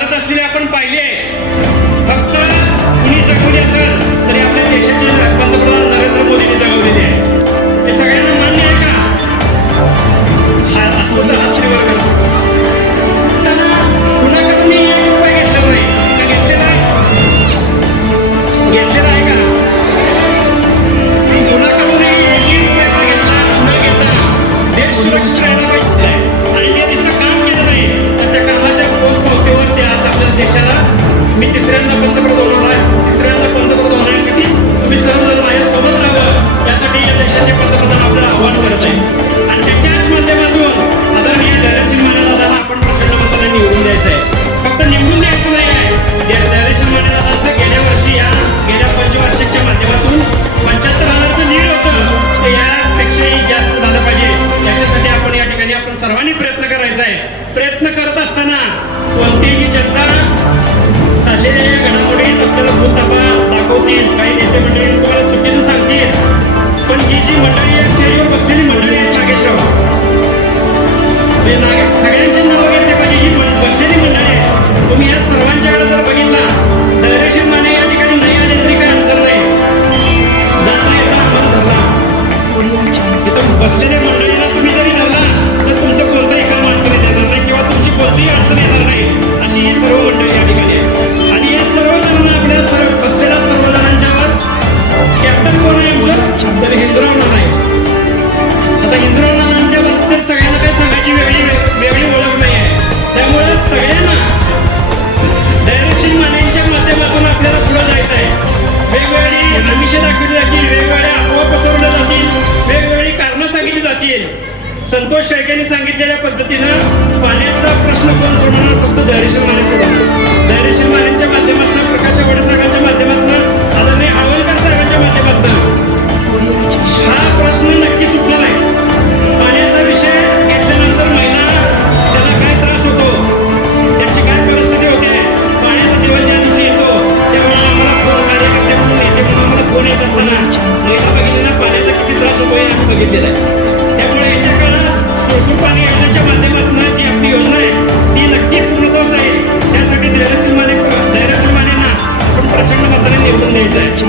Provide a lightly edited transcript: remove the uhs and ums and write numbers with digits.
करत असलेली आपण पाहिली आहे. फक्त कुणी जगवली असेल तरी आपल्या देशाचे पंतप्रधान नरेंद्र मोदींनी जगवलेली आहे. हे सगळ्यांना मान्य आहे का? हा असतो तर हात वर करा. त्यांना कुणाकडून एक रुपये घेतला नाही का? घेतलेला आहे? घेतलेला आहे का? कुणाकडून एकही रुपये घेतला न घेता देश सुरक्षित राहायला पाहिजे आणि त्या दिवसात काम केलं नाही तर त्या कामाच्या पोचपावतीवर ते आज आपल्या देशाला मी तिसऱ्यांदा पंतप्रधान होणार आहे. तिसऱ्यांदा पंतप्रधान होण्यासाठी तुम्ही सर्वजण माझ्यासोबत राहावं यासाठी या देशाचे पंतप्रधान आपल्याला आव्हान करत आहे. आणि त्याच्याच माध्यमातून आदरणीय धैर्यशील मानेदादांना आपण प्रचंड मताने निवडून द्यायचं आहे. फक्त निवडून द्यायचं नाही आहे. धैर्यशील मानेदादांचं गेल्या वर्षी गेल्या पंचवार्षिकच्या माध्यमातून 75,000चं लीड होतं ते यापेक्षाही जास्त झालं पाहिजे. याच्यासाठी आपण या ठिकाणी आपण सर्वांनी प्रयत्न करायचा आहे. प्रयत्न करत असताना कोणतीही जनता चाललेल्या या घडामोडीत आपल्याला भूलथापा दाखवतील. काही नेते मंडळी तुम्हाला चुकीचं सांगतील. पण ही जी मंडळी आहे स्टेजवर बसलेली मंडळी आहे नागेशराव, सगळ्यांची नावं घेतली पाहिजे. ही बसलेली मंडळी आहे. तुम्ही या सर्वांच्याकडे जर बघितला धैर्यशील माने या ठिकाणी नाही आले तरी काय अडचण नाही. जाता येता आपण धरला इथं बसलेल्या मंडळीला तुम्ही जरी धरला तर तुमचं कोणतंही काम अडचणी देणार नाही किंवा तुमची कोणतीही अडचण येणार नाही. अशी ही सर्व मंडळी या ठिकाणी आहे. आणि या सर्व जणांना आपल्या सर्व बसलेल्या सर्व जणांच्यावर कॅप्टन कोण आहे तर हिंदुराव नाना आहे. आता हिंदुराव नानांच्या बाबतीत सगळ्यांना काही सांगायची वेगळी ओळख नाही आहे. त्यामुळे सगळ्यांना धैर्यशील मानेंच्या माध्यमातून आपल्याला पुढे जायचं आहे. वेगवेगळी आमिषे दाखवली जातील, वेगवेगळ्या अफवा पसरवल्या जातील, वेगवेगळी कारणं सांगितली जातील. संतोष शेळकेंनी सांगितलेल्या पद्धतीनं पाण्याचा प्रश्न कोण सोडवणार? फक्त धैर्यशील माने सोडवणार. धैर्यशील मानेंच्या माध्यमातून, प्रकाश आंबेडकर साहेबांच्या माध्यमातून, आदरणीय आवळकर साहेबांच्या माध्यमातून हा प्रश्न नक्की सुटणार आहे. पाण्याचा विषय घेतल्यानंतर महिला त्याला काय त्रास होतो, त्याची काय परिस्थिती होते, पाण्याचा दिवस ज्या दिवशी येतो त्यावेळेला आम्हाला फोन कार्यकर्ते म्हणून येते म्हणून आम्हाला फोन येत असताना महिला भगिनीला पाण्याचा किती त्रास होतो हे आम्ही बघितलेला आहे. त्यामुळे येत्या काळात सोडून पाणी योजनेच्या माध्यमातून जी आपली योजना आहे ती नक्की पूर्णत्वास जाईल. त्यासाठी धैर्यशील मानेंना आपण प्रचंड मताने निवडून द्यायचं आहे.